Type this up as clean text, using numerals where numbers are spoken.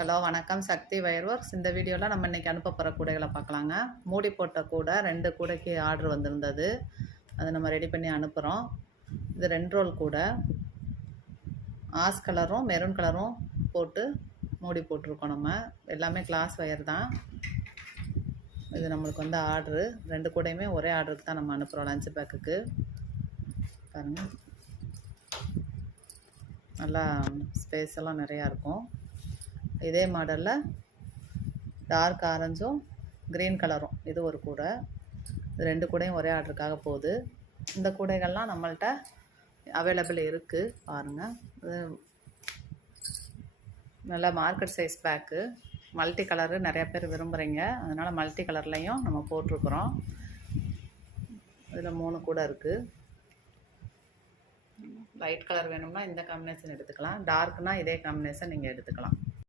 Hello வணக்கம், சக்தி wire works. இந்த வீடியோவில் நம்ம இன்றைக்கி அனுப்ப போகிற கூடைகளை பார்க்கலாங்க. மூடி போட்ட கூடை 2 கூடைக்கு ஆர்டர் வந்திருந்தது. அதை நம்ம ரெடி பண்ணி அனுப்புகிறோம். இது 2 ரோல் கூடை, ஆஸ் கலரும் மெரூன் கலரும் போட்டு மூடி போட்டிருக்கோம். நம்ம எல்லாமே கிளாஸ் வயர் தான். இது நம்மளுக்கு வந்து ஆர்டரு 2 கூடையுமே ஒரே ஆர்டருக்கு தான் நம்ம அனுப்புகிறோம். லஞ்ச் பேக்குக்கு பாருங்கள், நல்லா ஸ்பேஸ் எல்லாம் நிறையா இருக்கும். இதே மாடலில் டார்க் ஆரஞ்சும் க்ரீன் கலரும் இது ஒரு கூடை. இது 2 கூடையும் ஒரே ஆர்டருக்காக போகுது. இந்த கூடைகள்லாம் நம்மள்கிட்ட அவைலபிள் இருக்குது. பாருங்கள், இது நல்லா market size bag. Multi colour நிறையா பேர் விரும்புகிறீங்க, அதனால் மல்டி கலர்லேயும் நம்ம போட்டிருக்குறோம். இதில் 3 கூடை இருக்குது. லைட் கலர் வேணும்னா இந்த காம்பினேஷன் எடுத்துக்கலாம், டார்க்னால் இதே காம்பினேஷன் நீங்கள் எடுத்துக்கலாம்.